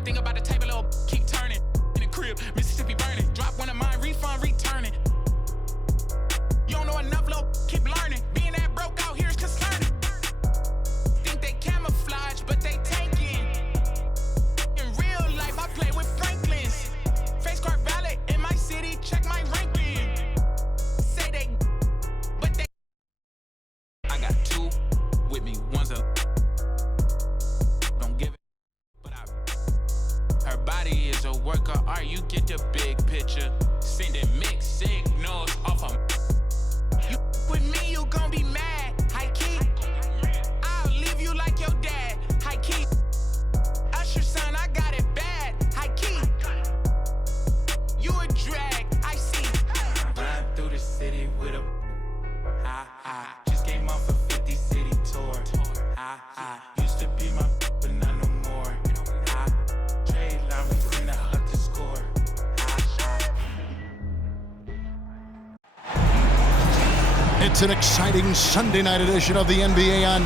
a thing about the table, little keep turning. In the crib, Mississippi burning. Drop one of mine, refund, returning. You don't know enough, little keep learning. Being that broke out here is concerning. Think they camouflage, but they tanking. In real life, I play with Franklins. Face card valid in my city, check my ranking. Say they, but they. I got two with me, one's a. Don't give it, but her body is a work of art, you get the big picture. Sending mixed signals off of. You with me, you gon' be mad, high key. I'll leave you like your dad, high key. Usher son, I got it bad, high key. You a drag, I see. Ride through the city with a just came off a 50 city tour. Used to be my but not no more. Trade line, we finna up the score. It's an exciting Sunday night edition of the NBA on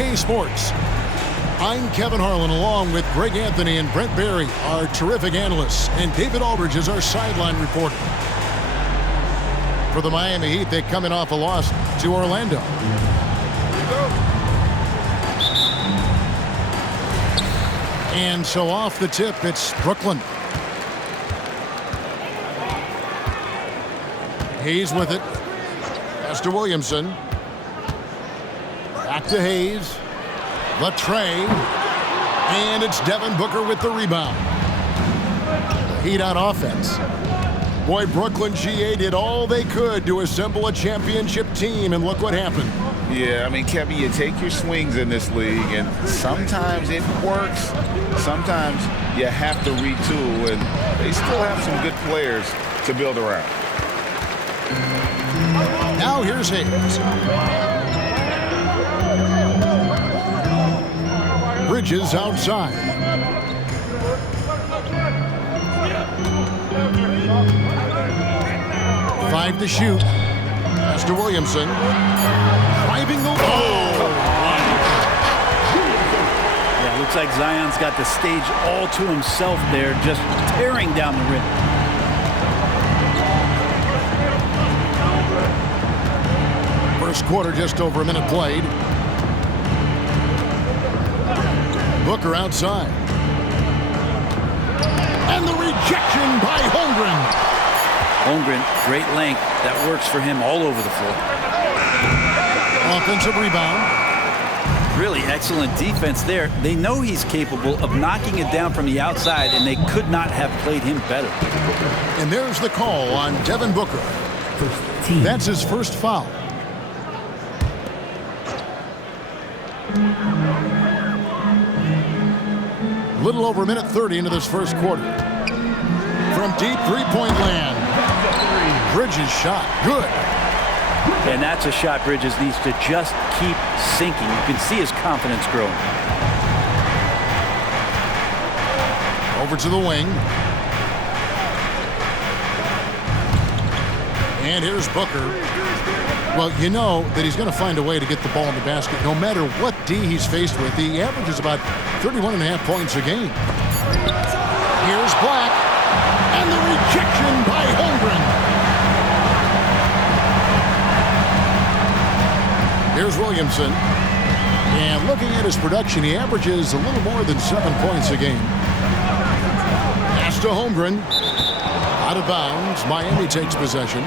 Mamba2k Sports. I'm Kevin Harlan, along with Greg Anthony and Brent Barry, our terrific analysts, and David Aldridge is our sideline reporter. For the Miami Heat, they're coming off a loss to Orlando. And so off the tip, it's Brooklyn. Hayes with it. Pass to Williamson. Back to Hayes. Latrey. And it's Devin Booker with the rebound. Heat on offense. Boy, Brooklyn GA did all they could to assemble a championship team, and look what happened. Yeah, I mean, Kevin, you take your swings in this league, and sometimes it works. Sometimes you have to retool, and they still have some good players to build around. Now here's Hayes. Bridges outside. Five to shoot. Pass to Williamson. Driving the Yeah, looks like Zion's got the stage all to himself there, just tearing down the rim. First quarter, just over a minute played. Booker outside. And the rejection by Holmgren. Holmgren, great length. That works for him all over the floor. Offensive rebound. Really excellent defense there. They know he's capable of knocking it down from the outside, and they could not have played him better. And there's the call on Devin Booker. That's his first foul. A little over a minute 30 into this first quarter. From deep three-point land. Bridges shot. Good. And that's a shot Bridges needs to just keep sinking. You can see his confidence growing. Over to the wing. And here's Booker. Well, you know that he's going to find a way to get the ball in the basket no matter what D he's faced with. He averages about 31.5 points a game. Here's Black. And the rejection by Holmgren. Here's Williamson. And looking at his production, he averages a little more than 7 points a game. Pass to Holmgren. Out of bounds. Miami takes possession.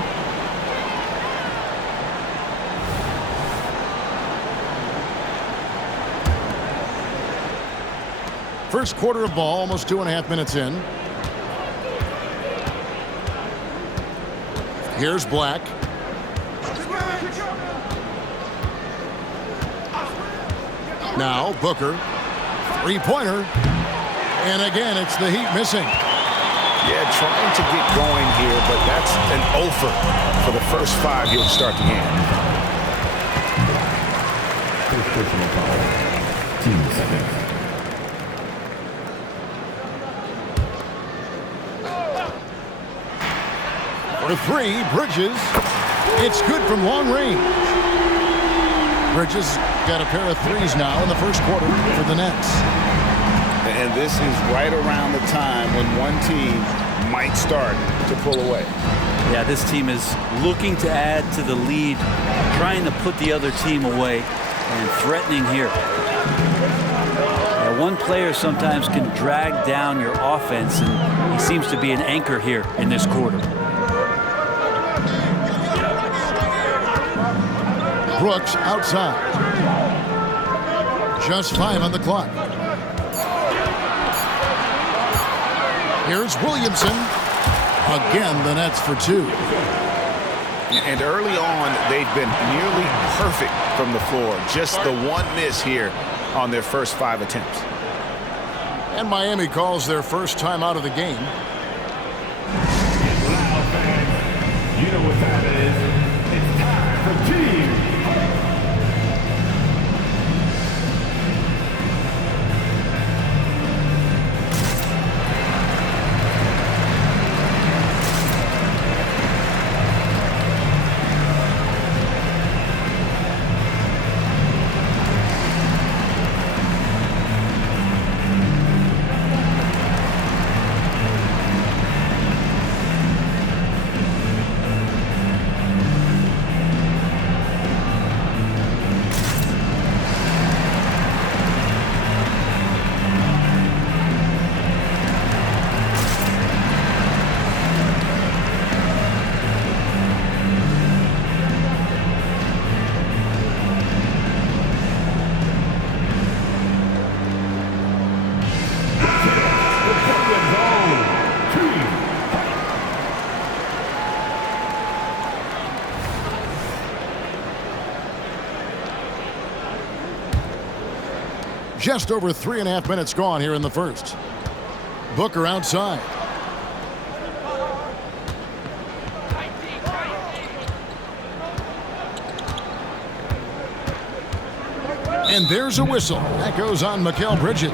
First quarter of ball, almost 2.5 minutes in. Here's Black. Now Booker. Three-pointer. And again, it's the Heat missing. Yeah, trying to get going here, but that's an offer for the first 5 here to start the game. Personal foul. Team seconds. For three, Bridges. It's good from long range. Bridges got a pair of threes now in the first quarter for the Nets. And this is right around the time when one team might start to pull away. Yeah, this team is looking to add to the lead, trying to put the other team away, and threatening here. Yeah, one player sometimes can drag down your offense, and he seems to be an anchor here in this quarter. Brooks outside. Just 5 on the clock. Here's Williamson. Again, the Nets for 2. And early on, they've been nearly perfect from the floor. Just the one miss here on their first 5 attempts. And Miami calls their first time out of the game. You know what time it is. It's time for team. Just over 3.5 minutes gone here in the first. Booker outside. And there's a whistle. That goes on Mikal Bridges.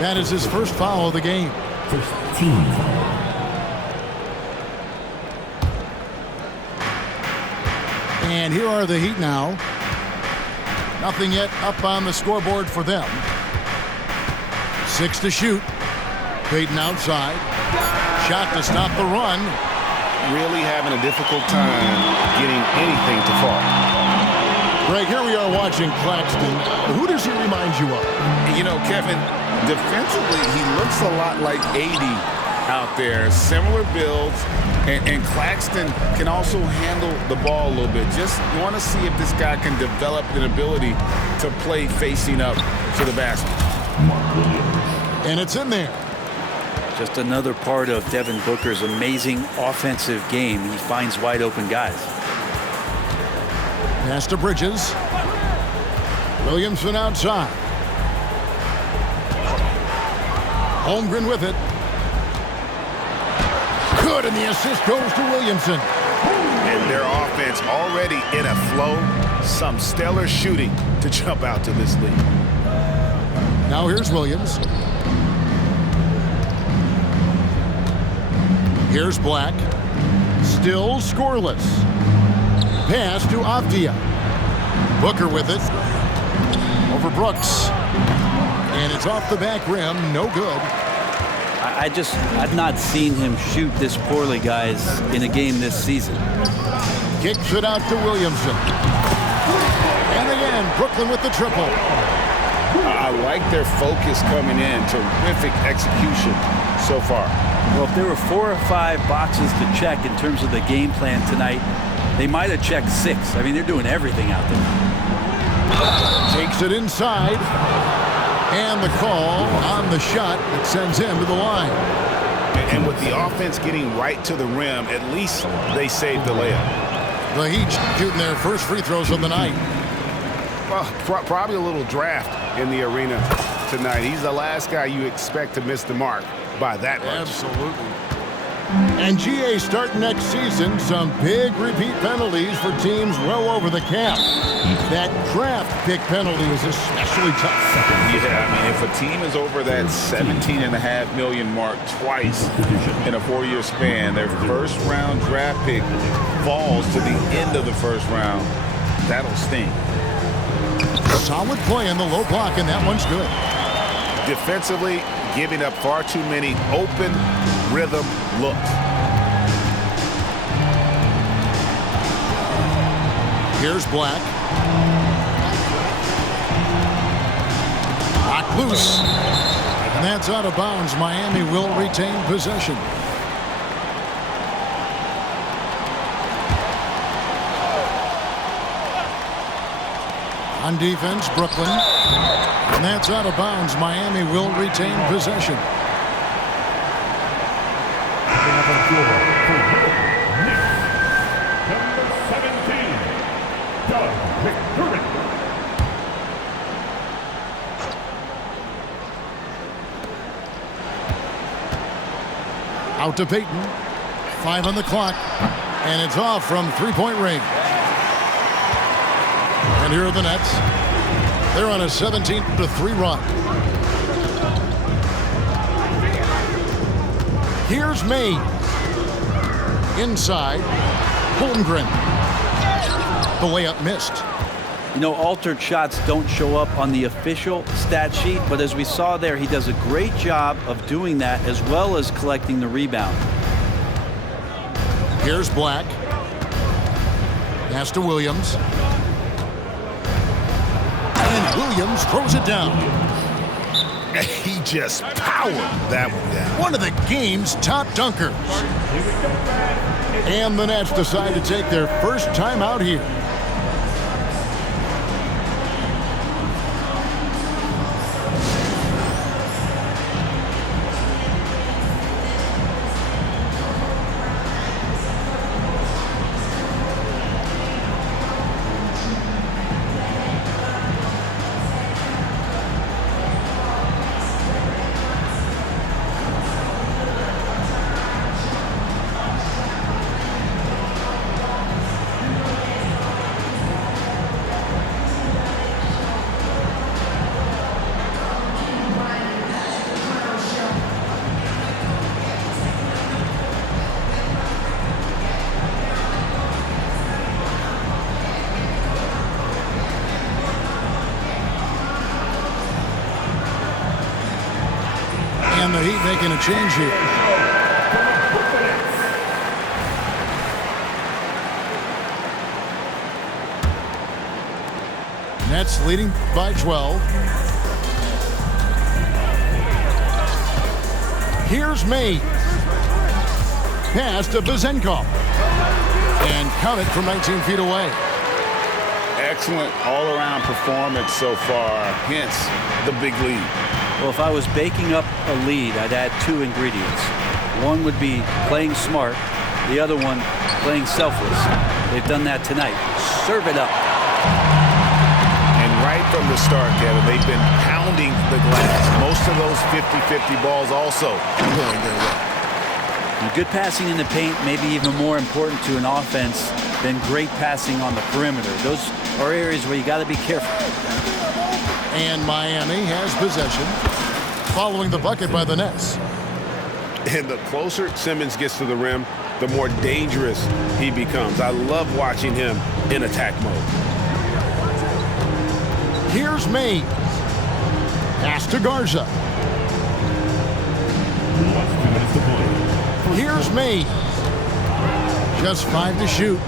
That is his first foul of the game. First team foul. And here are the Heat now. Nothing yet up on the scoreboard for them. 6 to shoot. Payton outside. Shot to stop the run. Really having a difficult time getting anything to fall. Greg, here we are watching Claxton. Who does he remind you of? You know, Kevin, defensively, he looks a lot like 80 out there. Similar builds. And Claxton can also handle the ball a little bit. Just want to see if this guy can develop an ability to play facing up to the basket. And it's in there. Just another part of Devin Booker's amazing offensive game. He finds wide open guys. Pass to Bridges. Williamson outside. Holmgren with it. Good, and the assist goes to Williamson. And their offense already in a flow. Some stellar shooting to jump out to this lead. Now here's Williams. Here's Black. Still scoreless. Pass to Avdia. Booker with it. Over Brooks. And it's off the back rim. No good. I've not seen him shoot this poorly, guys, in a game this season. Kicks it out to Williamson. And again, Brooklyn with the triple. I like their focus coming in. Terrific execution so far. Well, if there were 4 or 5 boxes to check in terms of the game plan tonight, they might have checked 6. I mean, they're doing everything out there. Takes it inside. And the call on the shot that sends him to the line. And with the offense getting right to the rim, at least they saved the layup. The Heat shooting their first free throws of the night. Well, probably a little draft in the arena tonight. He's the last guy you expect to miss the mark by that much. Absolutely. And GA starting next season, some big repeat penalties for teams well over the cap. That draft pick penalty is especially tough. Yeah, I mean, if a team is over that $17.5 million mark twice in a 4-year span, their first round draft pick falls to the end of the first round. That'll sting. Solid play in the low block, and that one's good. Defensively, giving up far too many open rhythm looks. Here's Black. Knocked loose. And that's out of bounds. Miami will retain possession. On defense, Brooklyn. And that's out of bounds. Miami will retain possession. Out to Payton. 5 on the clock. And it's off from three-point range. And here are the Nets. They're on a 17-3 run. Here's May. Inside. Holmgren. The layup missed. You know, altered shots don't show up on the official stat sheet, but as we saw there, he does a great job of doing that as well as collecting the rebound. Here's Black. Pass to Williams. And Williams throws it down. He just powered that one down. One of the game's top dunkers. And the Nets decide to take their first time out here. And the Heat making a change here. Nets leading by 12. Here's May. Pass to Bezenkov. And count it from 19 feet away. Excellent all-around performance so far, hence the big lead. Well, if I was baking up a lead, I'd add 2 ingredients. One would be playing smart. The other one, playing selfless. They've done that tonight. Serve it up. And right from the start, Kevin, they've been pounding the glass. Most of those 50-50 balls also going their way. And good passing in the paint may be even more important to an offense than great passing on the perimeter. Those are areas where you got to be careful. And Miami has possession following the bucket by the Nets. And the closer Simmons gets to the rim, the more dangerous he becomes. I love watching him in attack mode. Here's May. Pass to Garza. Here's May. Just 5 to shoot.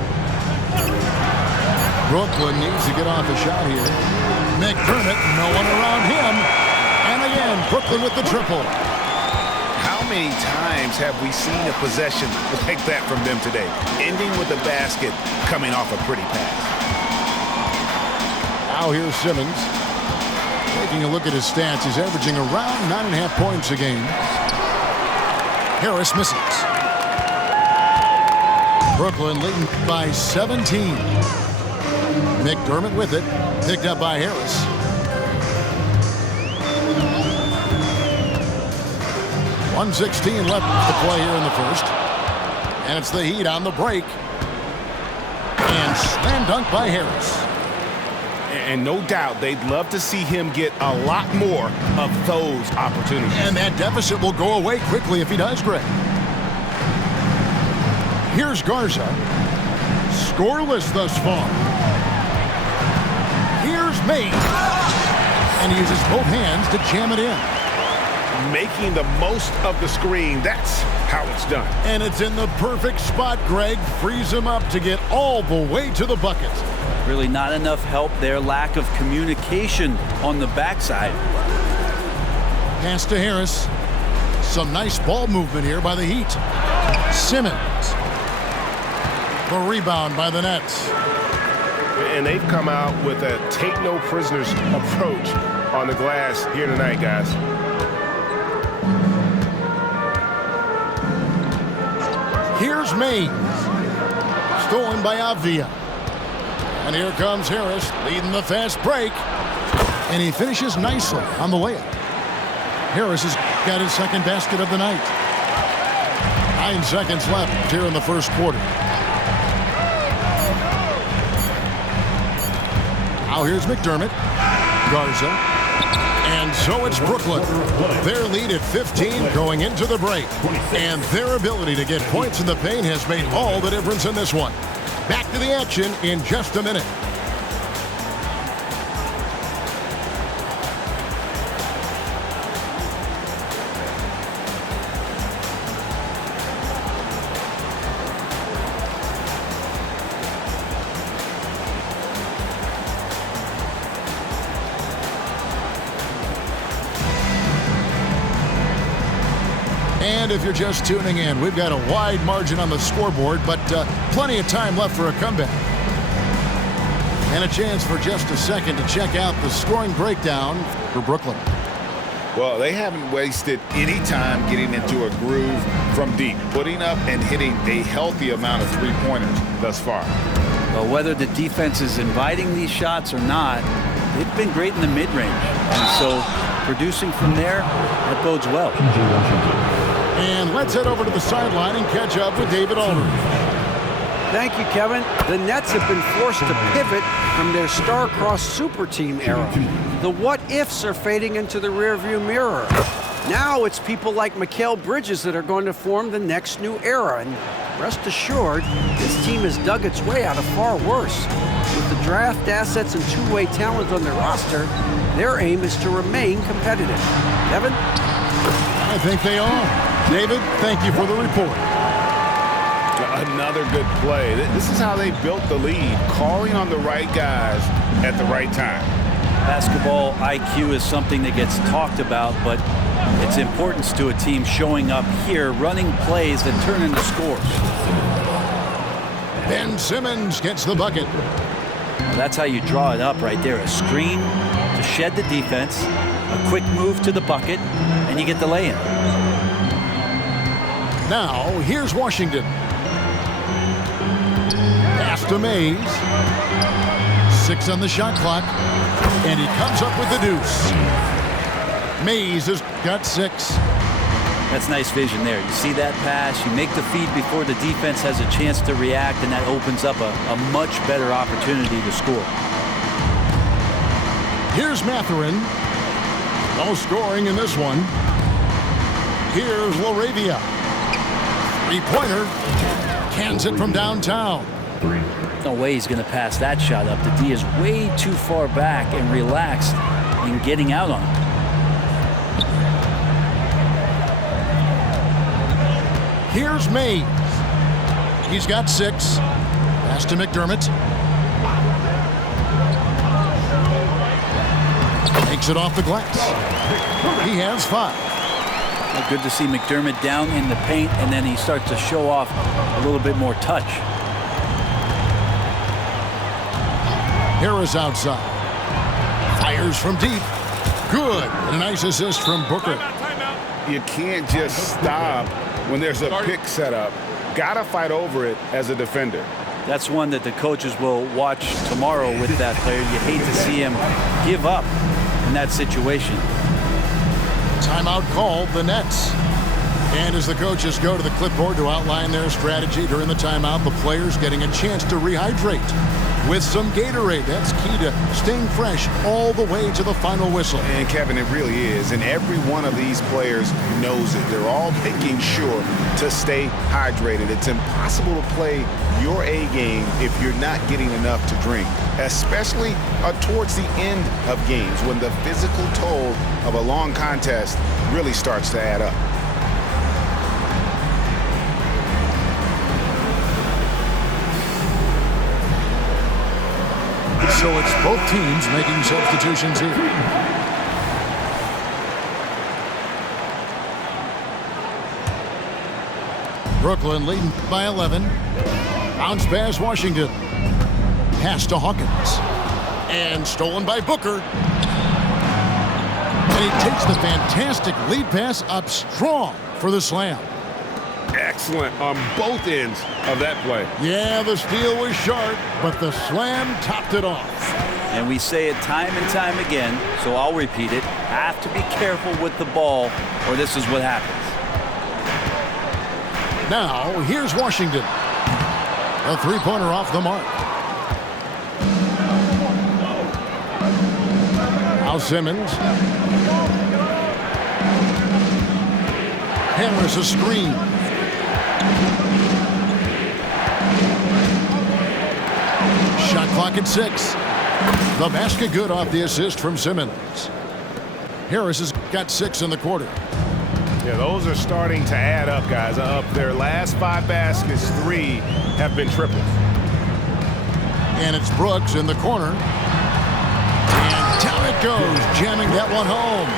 Brooklyn needs to get off a shot here. McDermott, no one around him. And again, Brooklyn with the triple. How many times have we seen a possession like that from them today? Ending with a basket, coming off a pretty pass. Now here's Simmons. Taking a look at his stats, he's averaging around 9.5 points a game. Harris misses. Brooklyn leading by 17. McDermott with it. Picked up by Harris. .116 left to play here in the first. And it's the Heat on the break. And slam dunk by Harris. And no doubt they'd love to see him get a lot more of those opportunities. And that deficit will go away quickly if he does, Greg. Here's Garza. Scoreless thus far. Here's May. And he uses both hands to jam it in. Making the most of the screen. That's how it's done. And it's in the perfect spot, Greg. Frees him up to get all the way to the bucket. Really not enough help there. Lack of communication on the backside. Pass to Harris. Some nice ball movement here by the Heat. Simmons. The rebound by the Nets. And they've come out with a take-no-prisoners approach on the glass here tonight, guys. Here's Mays. Stolen by Avdia. And here comes Harris leading the fast break. And he finishes nicely on the layup. Harris has got his second basket of the night. 9 seconds left here in the first quarter. Now here's McDermott. Garza. And so it's Brooklyn. Their lead at 15 going into the break. And their ability to get points in the paint has made all the difference in this one. Back to the action in just a minute. And if you're just tuning in, we've got a wide margin on the scoreboard, but plenty of time left for a comeback. And a chance for just a second to check out the scoring breakdown for Brooklyn. Well, they haven't wasted any time getting into a groove from deep, putting up and hitting a healthy amount of three-pointers thus far. Well, whether the defense is inviting these shots or not, they've been great in the mid-range. And so producing from there, that bodes well. And let's head over to the sideline and catch up with David Ottobre. Thank you, Kevin. The Nets have been forced to pivot from their star-crossed super team era. The what-ifs are fading into the rearview mirror. Now it's people like Mikal Bridges that are going to form the next new era. And rest assured, this team has dug its way out of far worse. With the draft assets and two-way talent on their roster, their aim is to remain competitive. Kevin? I think they are. David, thank you for the report. Another good play. This is how they built the lead, calling on the right guys at the right time. Basketball IQ is something that gets talked about, but its importance to a team showing up here, running plays that turn into scores. Ben Simmons gets the bucket. Well, that's how you draw it up right there. A screen to shed the defense, a quick move to the bucket, and you get the lay-in. Now, here's Washington. Pass to Mays. 6 on the shot clock. And he comes up with the deuce. Mays has got 6. That's nice vision there. You see that pass, you make the feed before the defense has a chance to react, and that opens up a much better opportunity to score. Here's Mathurin. No scoring in this one. Here's Laravia. Three-pointer. Cans it from downtown. No way he's going to pass that shot up. The D is way too far back and relaxed in getting out on it. Here's Mays. He's got 6. Pass to McDermott. Takes it off the glass. He has 5. Good to see McDermott down in the paint, and then he starts to show off a little bit more touch. Harris outside. Fires from deep. Good. And a nice assist from Booker. You can't just stop when there's a pick set up. Gotta fight over it as a defender. That's one that the coaches will watch tomorrow with that player. You hate to see him give up in that situation. Timeout called, the Nets. And as the coaches go to the clipboard to outline their strategy during the timeout, the players getting a chance to rehydrate with some Gatorade. That's key to staying fresh all the way to the final whistle. And Kevin, it really is. And every one of these players knows it. They're all making sure to stay hydrated. It's impossible to play your A game if you're not getting enough to drink, especially towards the end of games when the physical toll of a long contest really starts to add up. So it's both teams making substitutions here. Brooklyn leading by 11. Bounce pass Washington. Pass to Hawkins. And stolen by Booker. And he takes the fantastic lead pass up strong for the slam. Excellent on both ends of that play. Yeah, the steal was sharp, but the slam topped it off. And we say it time and time again, so I'll repeat it. Have to be careful with the ball, or this is what happens. Now, here's Washington. A three-pointer off the mark. Now Simmons. Harris a screen. Shot clock at 6. The basket good off the assist from Simmons. Harris has got 6 in the quarter. Yeah, those are starting to add up, guys. Up their last 5 baskets, 3 have been triples. And it's Brooks in the corner. And down it goes, jamming that one home.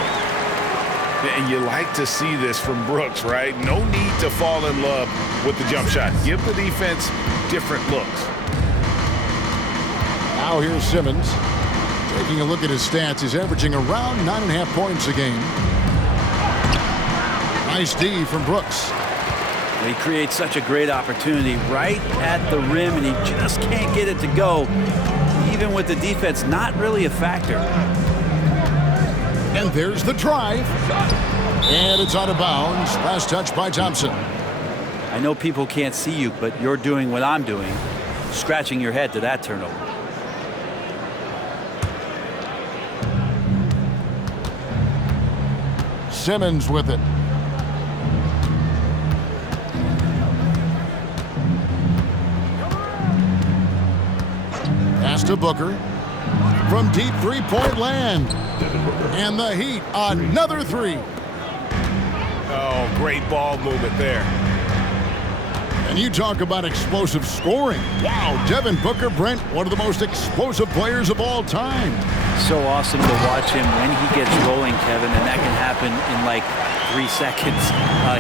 And you like to see this from Brooks, right? No need to fall in love with the jump shot. Give the defense different looks. Now here's Simmons. Taking a look at his stats, he's averaging around 9.5 points a game. Nice D from Brooks. He creates such a great opportunity right at the rim, and he just can't get it to go. Even with the defense not really a factor. And there's the drive. And it's out of bounds. Last touch by Thompson. I know people can't see you, but you're doing what I'm doing. Scratching your head to that turnover. Simmons with it. Pass to Booker. From deep three-point land. And the Heat, another 3. Oh, great ball movement there. And you talk about explosive scoring. Wow, Devin Booker, Brent, one of the most explosive players of all time. So awesome to watch him when he gets rolling, Kevin, and that can happen in like 3 seconds.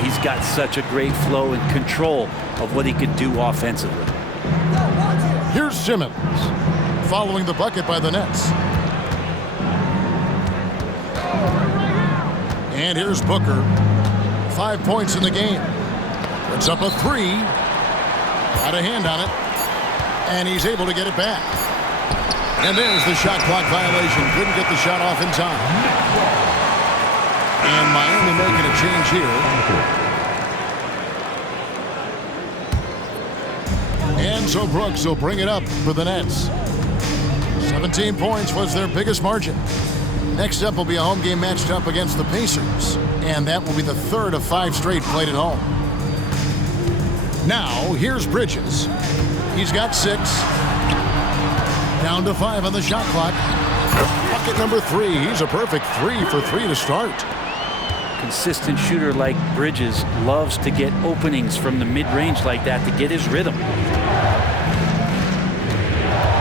He's got such a great flow and control of what he could do offensively. Here's Simmons, following the bucket by the Nets. And here's Booker. 5 points in the game. Puts up a 3. Got a hand on it. And he's able to get it back. And there's the shot clock violation. Couldn't get the shot off in time. And Miami making a change here. And so Brooks will bring it up for the Nets. 17 points was their biggest margin. Next up will be a home game matched up against the Pacers. And that will be the 3rd of 5 straight played at home. Now, here's Bridges. He's got 6. Down to 5 on the shot clock. Bucket number 3. He's a perfect 3 for 3 to start. Consistent shooter like Bridges loves to get openings from the mid-range like that to get his rhythm.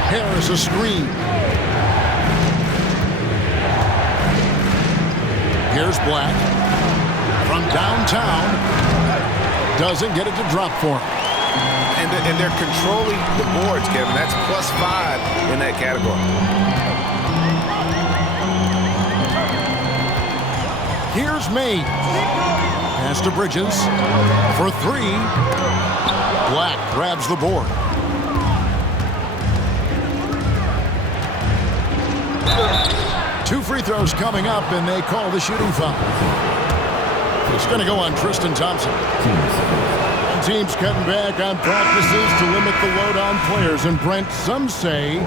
Harris a screen. Here's Black. from downtown. Doesn't get it to drop for him. And they're controlling the boards, Kevin. That's +5 in that category. Here's May. Pass to Bridges for 3. Black grabs the board. Two free throws coming up, and they call the shooting foul. It's going to go on Tristan Thompson. Teams cutting back on practices to limit the load on players. And Brent, some say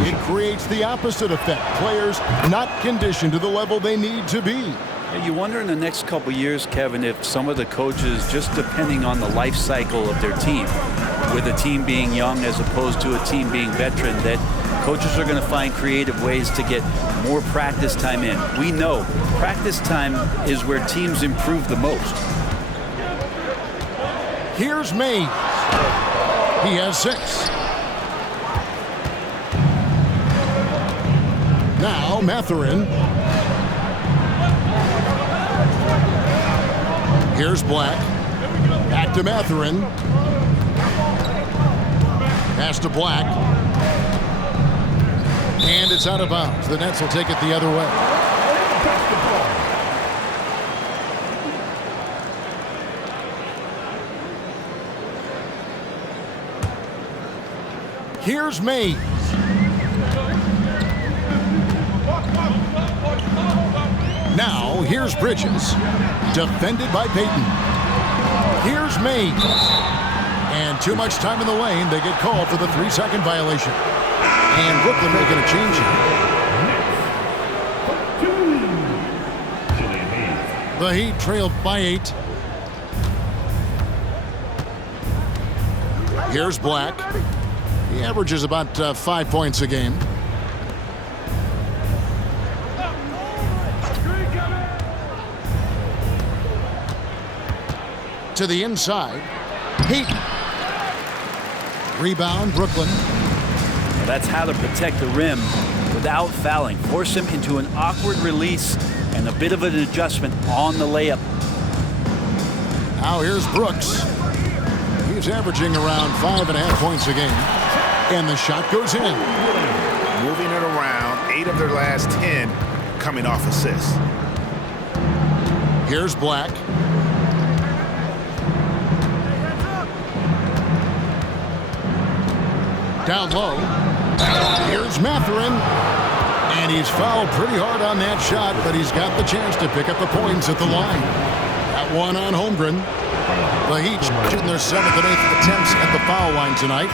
it creates the opposite effect. Players not conditioned to the level they need to be. You wonder in the next couple years, Kevin, if some of the coaches, just depending on the life cycle of their team, with a team being young as opposed to a team being veteran, that coaches are going to find creative ways to get more practice time in. We know practice time is where teams improve the most. Here's May. He has 6. Now Mathurin. Here's Black. Back to Mathurin. Pass to Black. And it's out of bounds. The Nets will take it the other way. Here's Mays. Now, here's Bridges. Defended by Payton. Here's Mays. And too much time in the lane. They get called for the 3-second violation. And Brooklyn making a change here. The Heat trailed by 8. Here's Black. He averages about 5 points a game. To the inside. Heat. Rebound, Brooklyn. That's how to protect the rim without fouling. Force him into an awkward release and a bit of an adjustment on the layup. Now here's Brooks. He's averaging around 5.5 points a game. And the shot goes in. Moving it around, 8 of their last 10 coming off assists. Here's Black. Down low. Here's Mathurin. And he's fouled pretty hard on that shot, but he's got the chance to pick up the points at the line. That one on Holmgren. The Heat shooting their 7th and 8th attempts at the foul line tonight.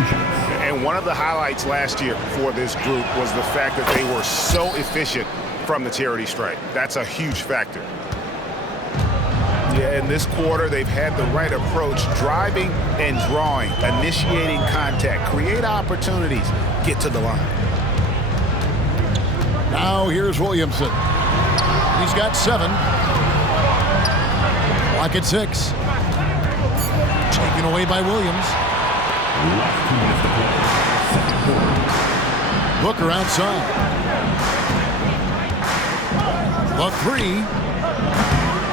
And one of the highlights last year for this group was the fact that they were so efficient from the charity stripe. That's a huge factor. Yeah, in this quarter, they've had the right approach, driving and drawing, initiating contact, create opportunities, get to the line. Now here's Williamson. He's got 7. Block at 6. Taken away by Williams. Booker outside. The 3.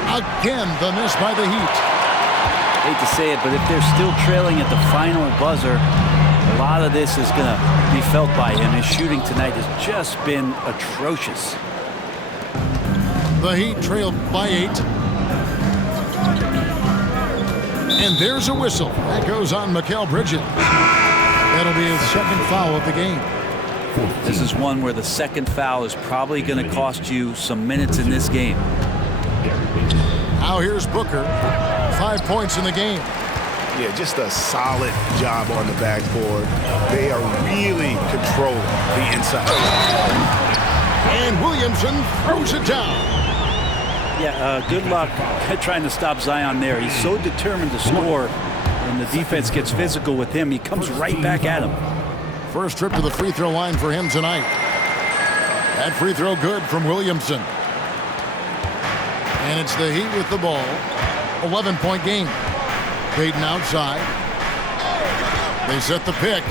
Again, the miss by the Heat. Hate to say it, but if they're still trailing at the final buzzer, a lot of this is going to be felt by him. His shooting tonight has just been atrocious. The Heat trailed by 8. And there's a whistle. That goes on Mikal Bridges. That'll be his 2nd foul of the game. This is one where the 2nd foul is probably going to cost you some minutes in this game. Now here's Booker. 5 points in the game. Yeah, just a solid job on the backboard. They are really controlling the inside. And Williamson throws it down. Yeah, good luck trying to stop Zion there. He's so determined to score. When the defense gets physical with him, he comes right back at him. First trip to the free throw line for him tonight. That free throw good from Williamson. And it's the Heat with the ball. 11-point game. Payton outside. They set the pick.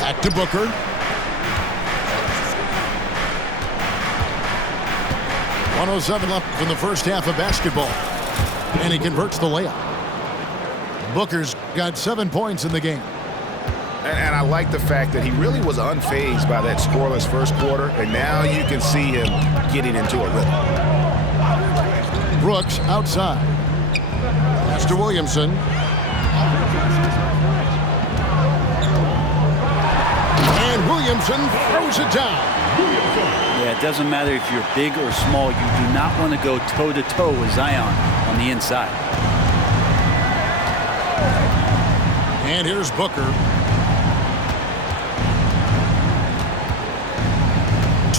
Back to Booker. 1:07 left in the first half of basketball. And he converts the layup. Booker's got 7 points in the game. And I like the fact that he really was unfazed by that scoreless first quarter, and now you can see him getting into a rhythm. Brooks outside. Pass to Williamson. And Williamson throws it down. Yeah, it doesn't matter if you're big or small. You do not want to go toe-to-toe with Zion on the inside. And here's Booker.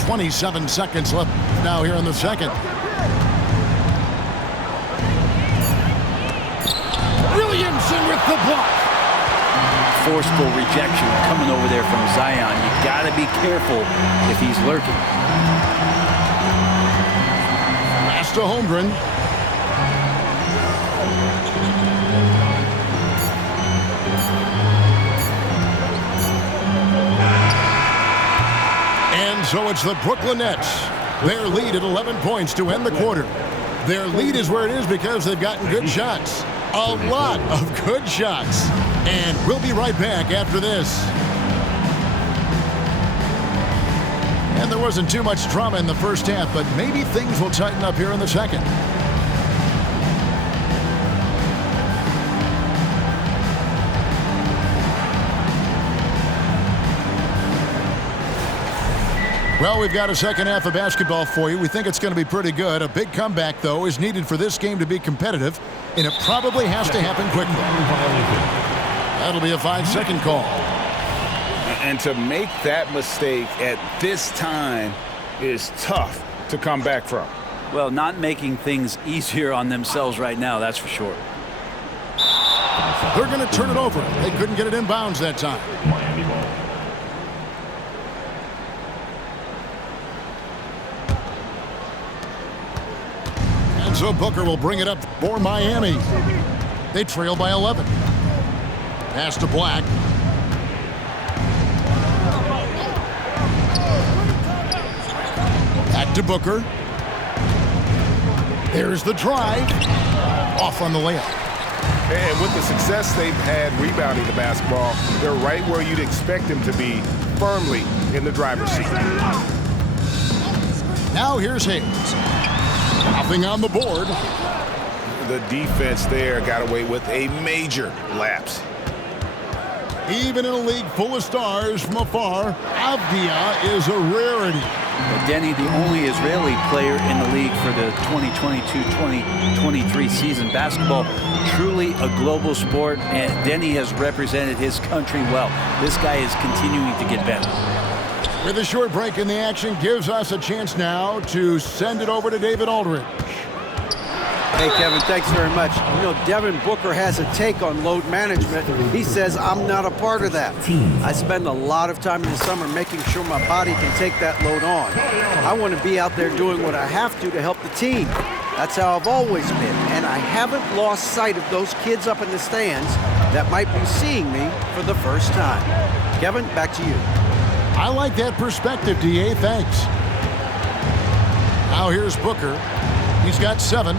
27 seconds left now here in the second. Williamson with the block. Forceful rejection coming over there from Zion. You got to be careful if he's lurking. Pass to Holmgren. And so it's the Brooklyn Nets. Their lead at 11 points to end the quarter. Their lead is where it is because they've gotten good shots. A lot of good shots. And we'll be right back after this. And there wasn't too much drama in the first half, but maybe things will tighten up here in the second. Well, we've got a second half of basketball for you. We think it's going to be pretty good. A big comeback, though, is needed for this game to be competitive, and it probably has to happen quickly. That'll be a 5-second call. And to make that mistake at this time is tough to come back from. Well, not making things easier on themselves right now, that's for sure. They're going to turn it over. They couldn't get it in bounds that time. Miami ball. And so Booker will bring it up for Miami. They trail by 11. Pass to Black. Back to Booker. There's the drive. Off on the layup. And with the success they've had rebounding the basketball, they're right where you'd expect them to be, firmly in the driver's seat. Now here's Hayes. Nothing on the board. The defense there got away with a major lapse. Even in a league full of stars from afar, Avdia is a rarity. Denny, the only Israeli player in the league for the 2022-2023 season. Basketball, truly a global sport, and Denny has represented his country well. This guy is continuing to get better. With a short break in the action, gives us a chance now to send it over to David Aldridge. Hey, Kevin, thanks very much. You know, Devin Booker has a take on load management. He says, I'm not a part of that. I spend a lot of time in the summer making sure my body can take that load on. I want to be out there doing what I have to help the team. That's how I've always been, and I haven't lost sight of those kids up in the stands that might be seeing me for the first time. Kevin, back to you. I like that perspective, D.A. Thanks. Now here's Booker. He's got 7.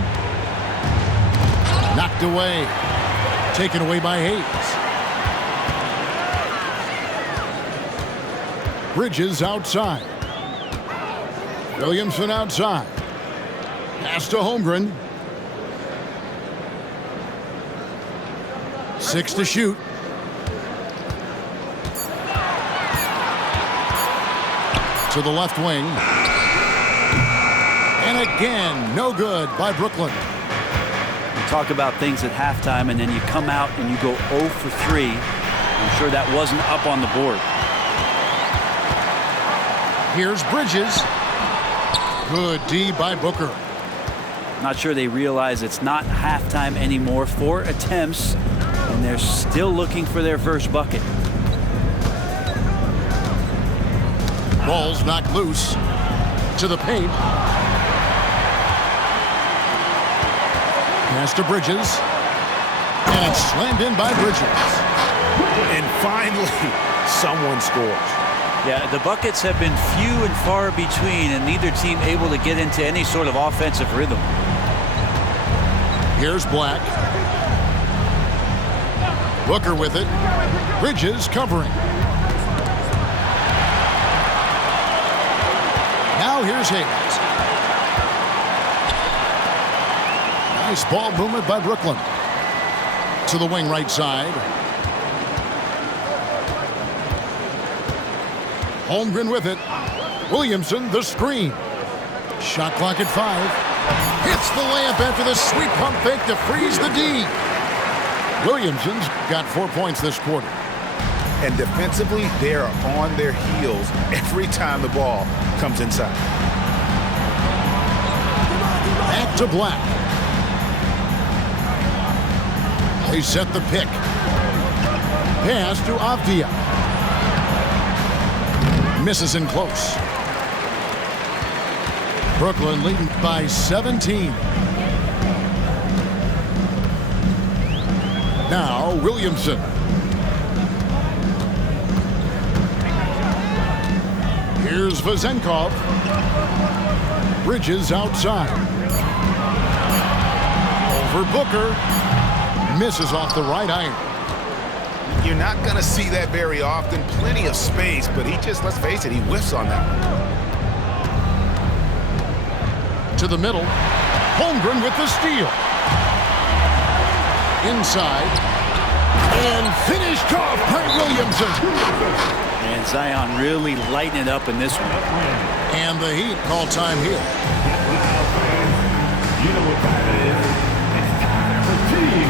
Knocked away. Taken away by Hayes. Bridges outside. Williamson outside. Pass to Holmgren. 6 to shoot. To the left wing. And again, no good by Brooklyn. Talk about things at halftime, and then you come out and you go 0 for 3. I'm sure that wasn't up on the board. Here's Bridges. Good D by Booker. Not sure they realize it's not halftime anymore. 4 attempts, and they're still looking for their first bucket. Ball's knocked loose. To the paint. Pass to Bridges. And it's slammed in by Bridges. And finally, someone scores. Yeah, the buckets have been few and far between, and neither team able to get into any sort of offensive rhythm. Here's Black. Booker with it. Bridges covering. Now here's Hayes. Nice ball movement by Brooklyn. To the wing right side. Holmgren with it. Williamson, the screen. Shot clock at 5. Hits the layup after the sweet pump fake to freeze the D. Williamson's got 4 points this quarter. And defensively, they are on their heels every time the ball comes inside. Back to Black. They set the pick. Pass to Avdia. Misses in close. Brooklyn leading by 17. Now Williamson. Here's Vazenkov. Bridges outside. Over Booker. Misses off the right iron. You're not going to see that very often. Plenty of space, but he just, let's face it, he whiffs on that one. To the middle. Holmgren with the steal. Inside. And finished off by Williamson. And Zion really lighting it up in this one. And the Heat call time here. You know what time it is. It's time for team.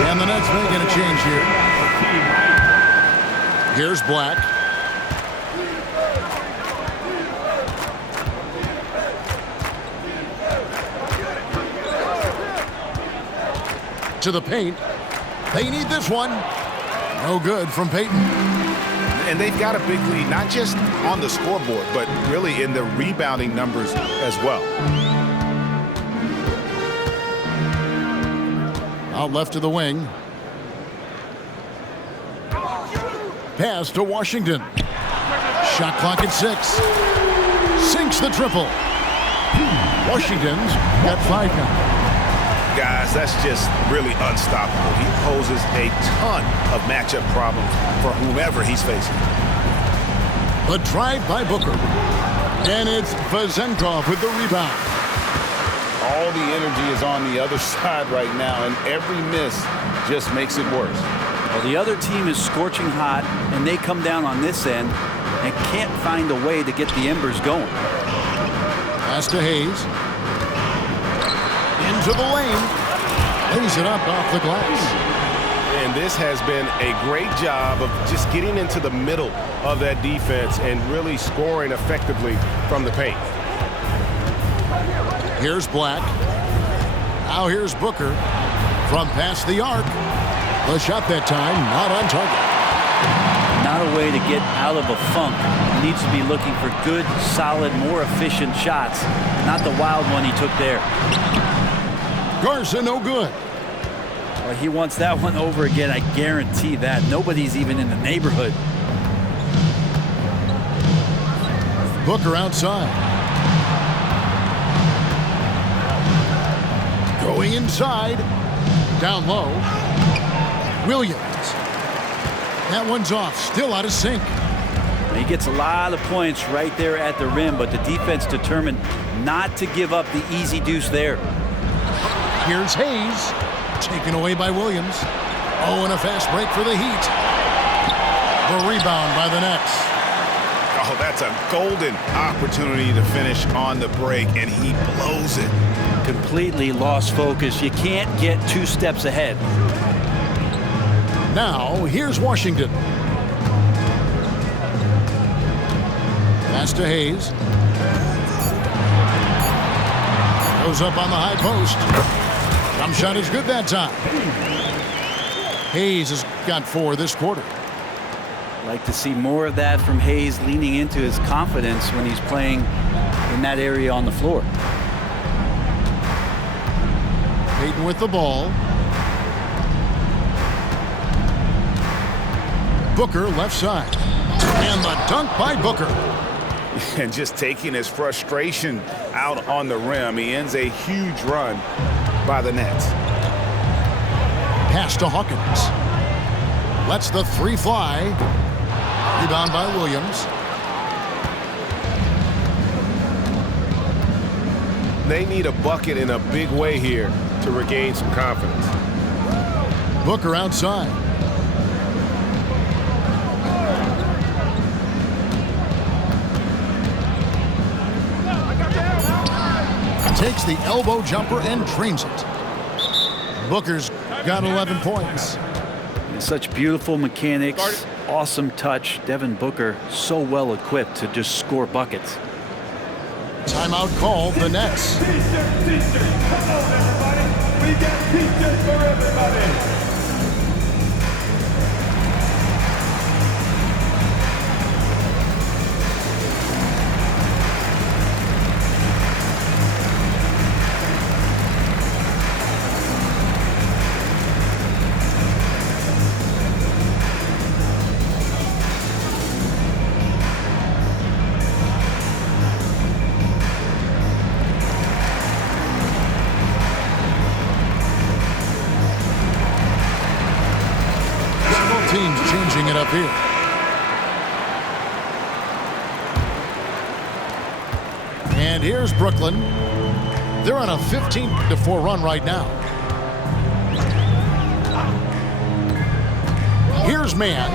And the Nets making a change here. Here's Black. To the paint. They need this one. No good from Payton. And they've got a big lead, not just on the scoreboard, but really in the rebounding numbers as well. Out left to the wing. Pass to Washington. Shot clock at 6. Sinks the triple. Washington's got 5 now. Guys, that's just really unstoppable. He poses a ton of matchup problems for whomever he's facing. The drive by Booker. And it's Vazenkov with the rebound. All the energy is on the other side right now, and every miss just makes it worse. Well, the other team is scorching hot, and they come down on this end and can't find a way to get the embers going. Pass to Hayes. Into the lane. Lays it up off the glass. And this has been a great job of just getting into the middle of that defense and really scoring effectively from the paint. Here's Black. Now here's Booker from past the arc. The shot that time not on target. Not a way to get out of a funk. He needs to be looking for good, solid, more efficient shots. Not the wild one he took there. Garza no good. Well, he wants that one over again, I guarantee that. Nobody's even in the neighborhood. Booker outside. Going inside. Down low. Williams. That one's off. Still out of sync. He gets a lot of points right there at the rim, but the defense determined not to give up the easy deuce there. Here's Hayes, taken away by Williams. Oh, and a fast break for the Heat. The rebound by the Nets. Oh, that's a golden opportunity to finish on the break, and he blows it. Completely lost focus. You can't get 2 steps ahead. Now, here's Washington. Pass to Hayes. Goes up on the high post. Jump shot is good that time. Hayes has got 4 this quarter. Like to see more of that from Hayes, leaning into his confidence when he's playing in that area on the floor. Payton with the ball. Booker left side. And the dunk by Booker. And just taking his frustration out on the rim. He ends a huge run by the Nets. Pass to Hawkins. Lets the 3 fly. Rebound by Williams. They need a bucket in a big way here to regain some confidence. Booker outside. Takes the elbow jumper and drains it. Booker's got 11 points. And such beautiful mechanics, awesome touch. Devin Booker so well equipped to just score buckets. Timeout called the Nets. T-shirt. Come on, everybody. We got T-shirts for everybody. Teams changing it up here. And here's Brooklyn. They're on a 15-4 run right now. Here's Mann.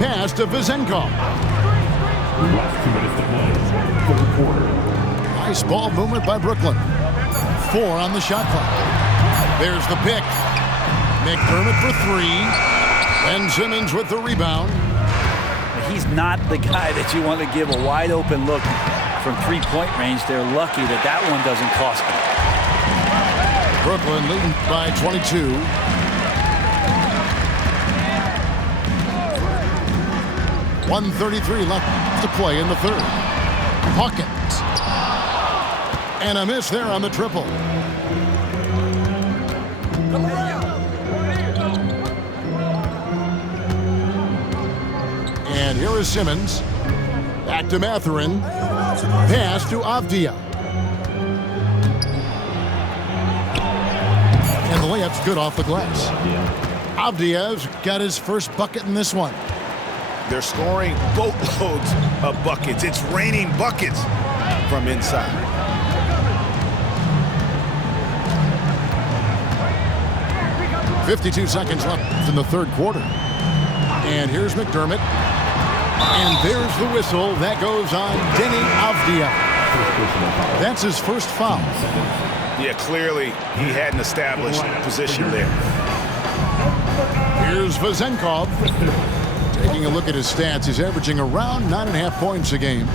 Pass to Vizenkov. Last 2 minutes to play. 3rd quarter. Nice ball movement by Brooklyn. 4 on the shot clock. There's the pick. McDermott for 3. Ben Simmons with the rebound. He's not the guy that you want to give a wide open look from 3-point range. They're lucky that that one doesn't cost them. Brooklyn leading by 22. .133 left to play in the 3rd. Hawkins. And a miss there on the triple. And here is Simmons. Back to Mathurin. Pass to Avdia. And the layup's good off the glass. Avdia's got his first bucket in this one. They're scoring boatloads of buckets. It's raining buckets from inside. .52 seconds left in the 3rd quarter. And here's McDermott. And there's the whistle. That goes on Denny Avdia. That's his first foul. Yeah, clearly he had an established position there. Here's Vizenkov. Taking a look at his stats, he's averaging around 9.5 points a game.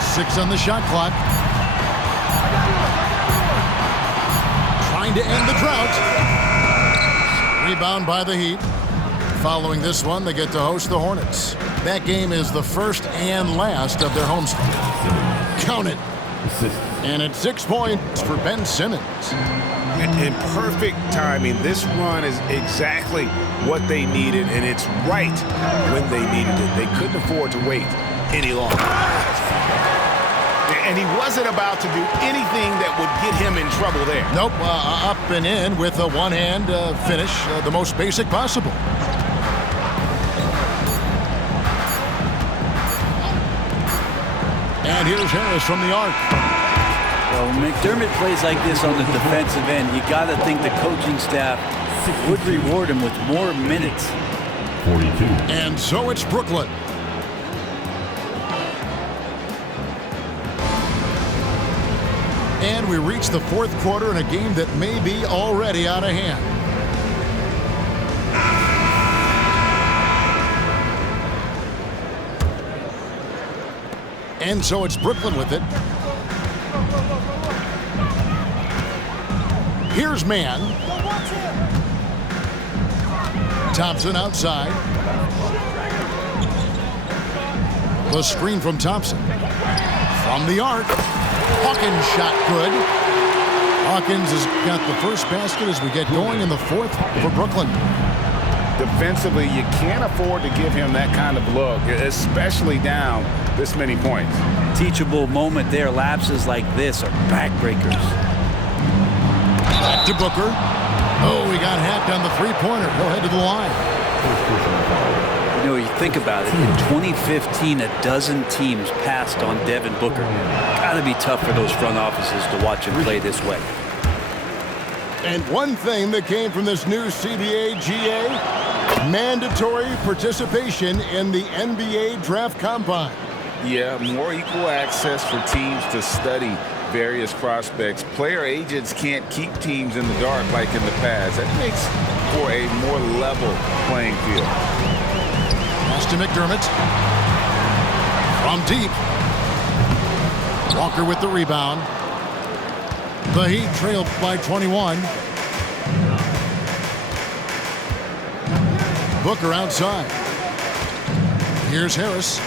6 on the shot clock. Trying to end the drought. Rebound by the Heat. Following this one, they get to host the Hornets. That game is the first and last of their homestand. Count it. And it's 6 points for Ben Simmons. In perfect timing. This run is exactly what they needed, and it's right when they needed it. They couldn't afford to wait any longer. And he wasn't about to do anything that would get him in trouble there. Nope, up and in with a one-hand finish, the most basic possible. And here's Harris from the arc. Well, when McDermott plays like this on the defensive end, you got to think the coaching staff would reward him with more minutes. 42. And so it's Brooklyn. And we reach the fourth quarter in a game that may be already out of hand. And so it's Brooklyn with it. Here's Mann. Thompson outside. The screen from Thompson. From the arc. Hawkins shot good. Hawkins has got the first basket as we get going in the fourth for Brooklyn. Defensively, you can't afford to give him that kind of look, especially down this many points. Teachable moment there. Lapses like this are backbreakers. Back to Booker. Oh, he got hacked on the three-pointer. He'll head to the line. You know, you think about it. In 2015, a dozen teams passed on Devin Booker. Got to be tough for those front offices to watch him play this way. And one thing that came from this new CBA GA, mandatory participation in the NBA Draft Combine. Yeah, more equal access for teams to study various prospects. Player agents can't keep teams in the dark like in the past. That makes for a more level playing field. Pass to McDermott. From deep. Walker with the rebound. The Heat trailed by 21. Booker outside. Here's Harris.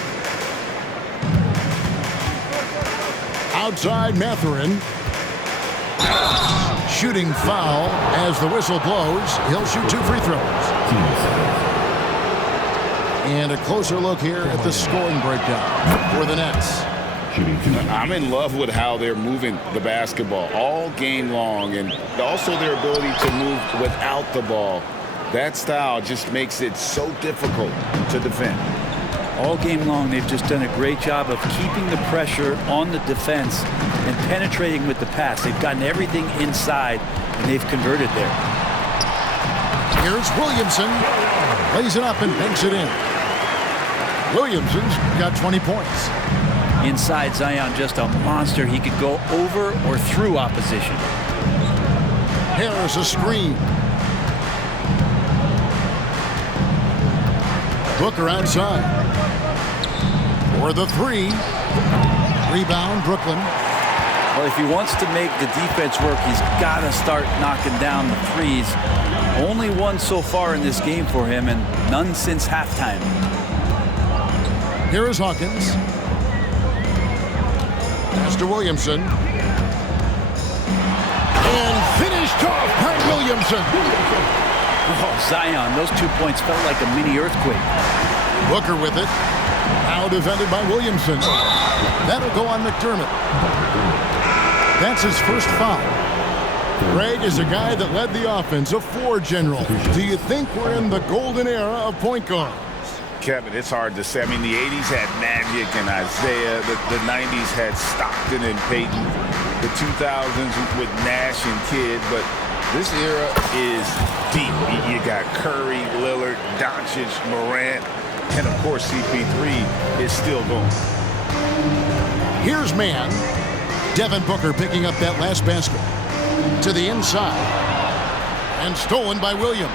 Outside Mathurin. Shooting foul as the whistle blows. He'll shoot 2 free throws. And a closer look here at the scoring breakdown for the Nets. I'm in love with how they're moving the basketball all game long, and also their ability to move without the ball. That style just makes it so difficult to defend. All game long, they've just done a great job of keeping the pressure on the defense and penetrating with the pass. They've gotten everything inside, and they've converted there. Here's Williamson. Lays it up and banks it in. Williamson's got 20 points. Inside, Zion just a monster. He could go over or through opposition. Harris a screen. Booker outside. For the three. Rebound, Brooklyn. Well, if he wants to make the defense work, he's got to start knocking down the threes. Only one so far in this game for him, and none since halftime. Here is Hawkins. Pass to Williamson. And finished off by Williamson. Oh, Zion, those 2 points felt like a mini earthquake. Booker with it. Now defended by Williamson. That'll go on McDermott. That's his first foul. Greg is a guy that led the offense, a floor general. Do you think we're in the golden era of point guards? Kevin, it's hard to say. I mean, the 80s had Magic and Isaiah. The 90s had Stockton and Peyton. The 2000s with Nash and Kidd. But this era is deep. You got Curry, Lillard, Doncic, Morant, and, of course, CP3 is still going. Here's Mann. Devin Booker picking up that last basket. To the inside. And stolen by Williams.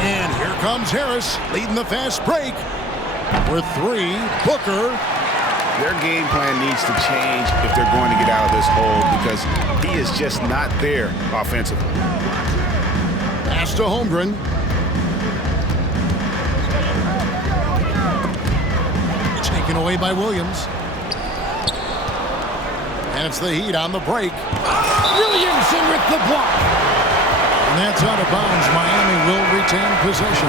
And here comes Harris, leading the fast break. With three, Booker. Their game plan needs to change if they're going to get out of this hole, because he is just not there offensively. Pass to Holmgren. Taken away by Williams. And it's the Heat on the break. Williamson with the block. And that's out of bounds. Miami will retain possession.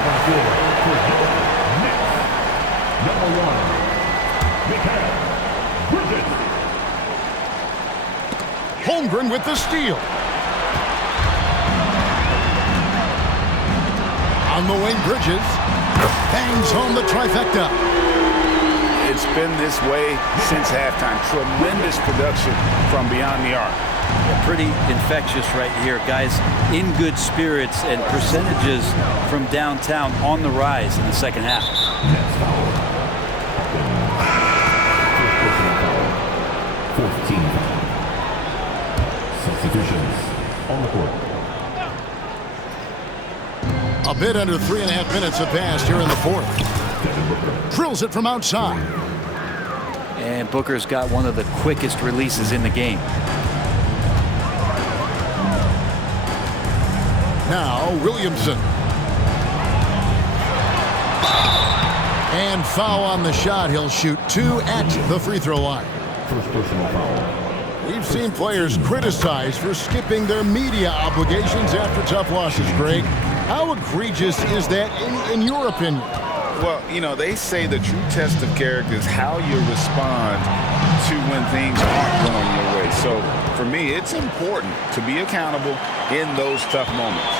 Number 1. Holmgren with the steal. On the wing, Bridges bangs home the trifecta. It's been this way since halftime. Tremendous production from beyond the arc. Pretty infectious right here. Guys in good spirits and percentages from downtown on the rise in the second half. Substitutions on the court. A bit under 3.5 minutes have passed here in the fourth. Drills it from outside. And Booker's got one of the quickest releases in the game. Now Williamson. And foul on the shot. He'll shoot 2 at the free throw line. First personal foul. We've seen players criticized for skipping their media obligations after tough losses, Greg. How egregious is that in your opinion? Well, you know, they say the true test of character is how you respond to when things aren't going your way. So for me, it's important to be accountable in those tough moments.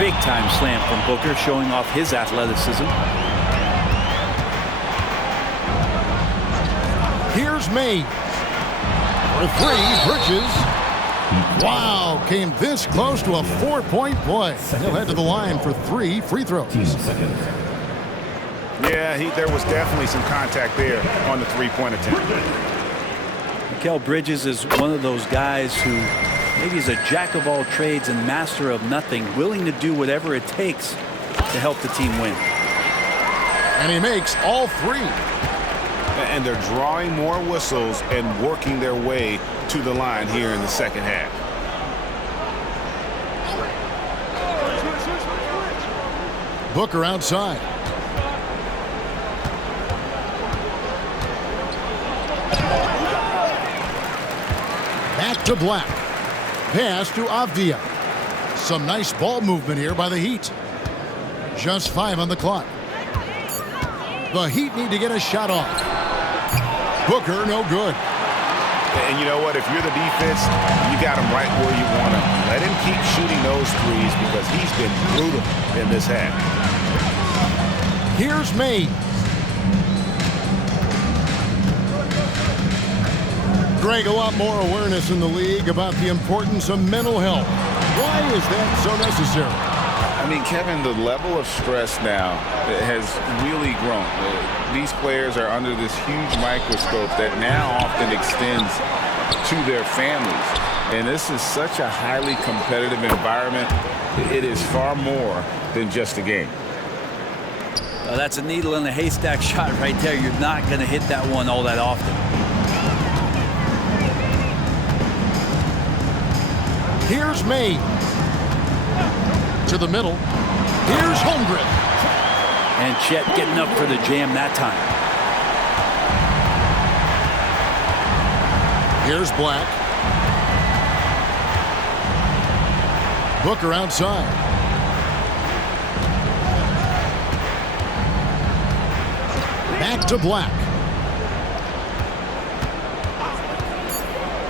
Big time slam from Booker, showing off his athleticism. Here's May. For 3, Bridges. Wow, came this close to a 4-point play. He'll head to the line for 3 free throws. Yeah, there was definitely some contact there on the three-point attempt. Mikal Bridges is one of those guys who maybe is a jack of all trades and master of nothing, willing to do whatever it takes to help the team win. And he makes all 3. And they're drawing more whistles and working their way to the line here in the second half. Booker outside. Back to Black. Pass to Avdia. Some nice ball movement here by the Heat. Just 5 on the clock. The Heat need to get a shot off. Booker, no good. And you know what? If you're the defense, you got him right where you want him. Let him keep shooting those threes because he's been brutal in this half. Here's May. Greg, a lot more awareness in the league about the importance of mental health. Why is that so necessary? I mean, Kevin, the level of stress now has really grown. These players are under this huge microscope that now often extends to their families. And this is such a highly competitive environment. It is far more than just a game. Well, that's a needle in a haystack shot right there. You're not going to hit that one all that often. Here's May. To the middle. Here's Holmgren. And Chet getting up for the jam that time. Here's Black. Booker outside. Back to Black.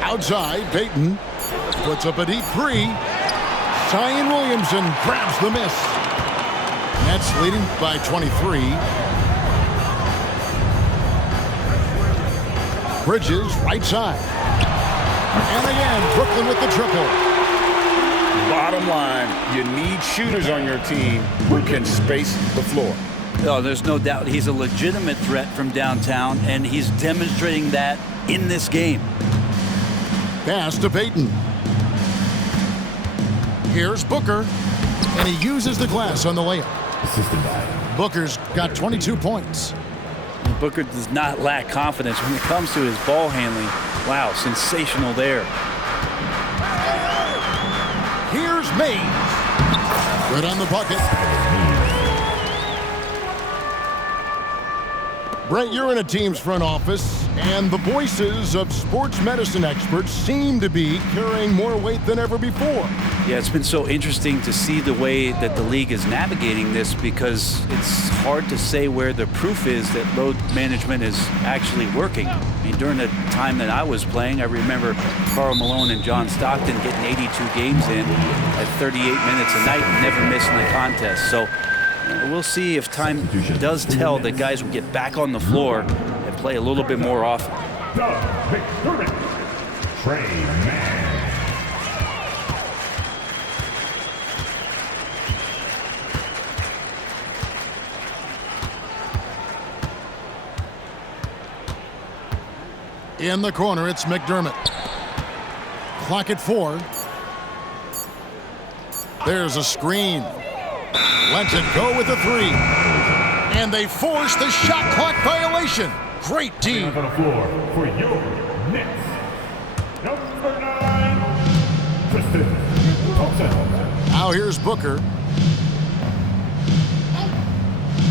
Outside, Payton puts up a deep 3. Zion Williamson grabs the miss. Nets leading by 23. Bridges, right side. And again, Brooklyn with the triple. Bottom line, you need shooters on your team who can space the floor. Oh, there's no doubt he's a legitimate threat from downtown, and he's demonstrating that in this game. Pass to Payton. Here's Booker, and he uses the glass on the layup. Booker's got 22 points. Booker does not lack confidence when it comes to his ball handling. Wow, sensational there. Here's May. Good on the bucket. Brent, you're in a team's front office, and the voices of sports medicine experts seem to be carrying more weight than ever before. Yeah, it's been so interesting to see the way that the league is navigating this, because it's hard to say where the proof is that load management is actually working. I mean, during the time that I was playing, I remember Karl Malone and John Stockton getting 82 games in at 38 minutes a night and never missing a contest. So We'll see if time does tell that guys will get back on the floor and play a little bit more often. Trey Man. In the corner, it's McDermott. Clock at 4. There's a screen. Lets it go with a 3. And they force the shot clock violation. Great D. On the floor for your Knicks. Number 9, Tristan Thompson. Now here's Booker.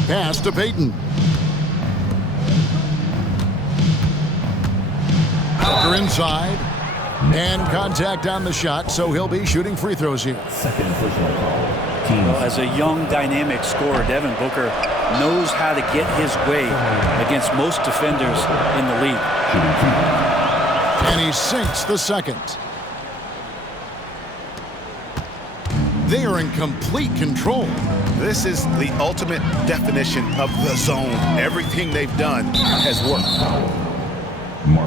Pass to Payton. Booker inside. And contact on the shot, so he'll be shooting free throws here. Second personal call. Well, as a young, dynamic scorer, Devin Booker knows how to get his way against most defenders in the league. And he sinks the second. They are in complete control. This is the ultimate definition of the zone. Everything they've done has worked.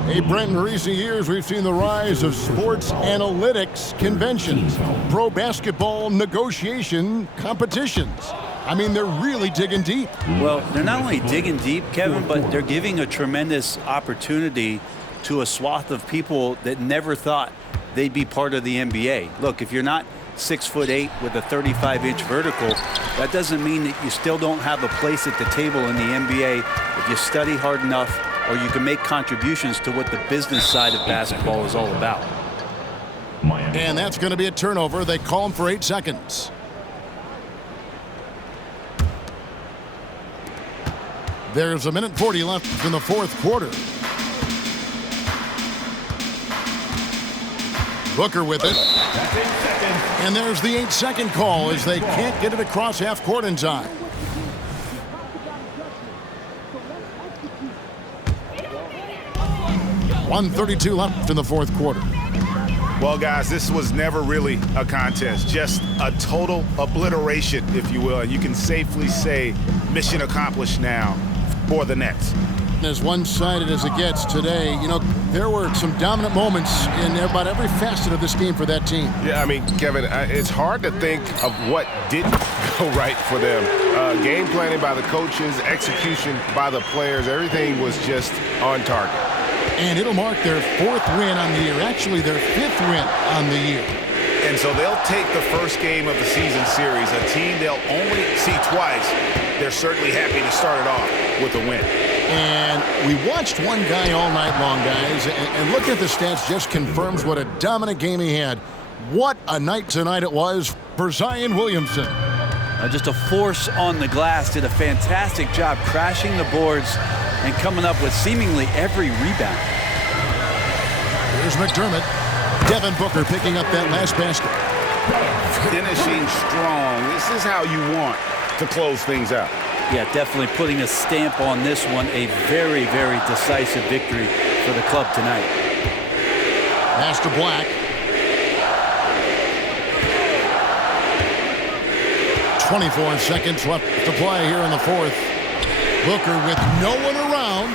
Hey, Brent, in recent years, we've seen the rise of sports analytics conventions, pro basketball negotiation competitions. I mean, they're really digging deep. Well, they're not only digging deep, Kevin, but they're giving a tremendous opportunity to a swath of people that never thought they'd be part of the NBA. Look, if you're not 6'8" with a 35-inch vertical, that doesn't mean that you still don't have a place at the table in the NBA if you study hard enough, or you can make contributions to what the business side of basketball is all about. And that's going to be a turnover. They call him for 8 seconds. There's a minute 40 left in the fourth quarter. Booker with it. And there's the 8-second call as they can't get it across half court in time. .132 left in the fourth quarter. Well, guys, this was never really a contest, just a total obliteration, if you will. And you can safely say mission accomplished now for the Nets. As one-sided as it gets today, you know, there were some dominant moments in about every facet of this game for that team. Yeah, I mean, Kevin, it's hard to think of what didn't go right for them. Game planning by the coaches, execution by the players, everything was just on target. And it'll mark their 4th win on the year, actually their 5th win on the year. And so they'll take the first game of the season series, a team they'll only see twice. They're certainly happy to start it off with a win. And we watched one guy all night long, guys, and looking at the stats just confirms what a dominant game he had. What a night tonight it was for Zion Williamson. Just a force on the glass, did a fantastic job crashing the boards and coming up with seemingly every rebound. Here's McDermott. Devin Booker picking up that last basket. Finishing strong. This is how you want to close things out. Yeah, definitely putting a stamp on this one. A very, very decisive victory for the club tonight. Pass to Black. 24 seconds left to play here in the fourth. Booker with no one around.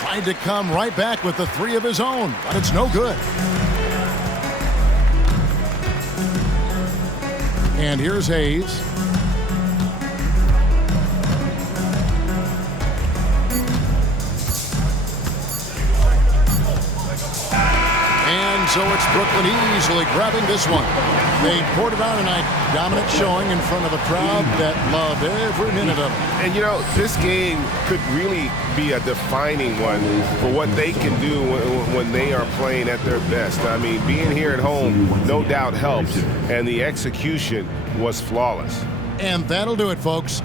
Tried to come right back with the 3 of his own, but it's no good. And here's Hayes. And so it's Brooklyn easily grabbing this one. They poured it on tonight. Dominant showing in front of a crowd that loved every minute of it. And, you know, this game could really be a defining one for what they can do when they are playing at their best. I mean, being here at home no doubt helps, and the execution was flawless. And that'll do it, folks.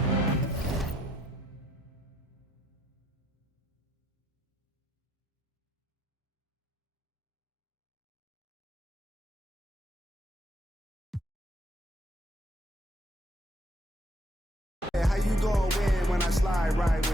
How you gonna win when I slide right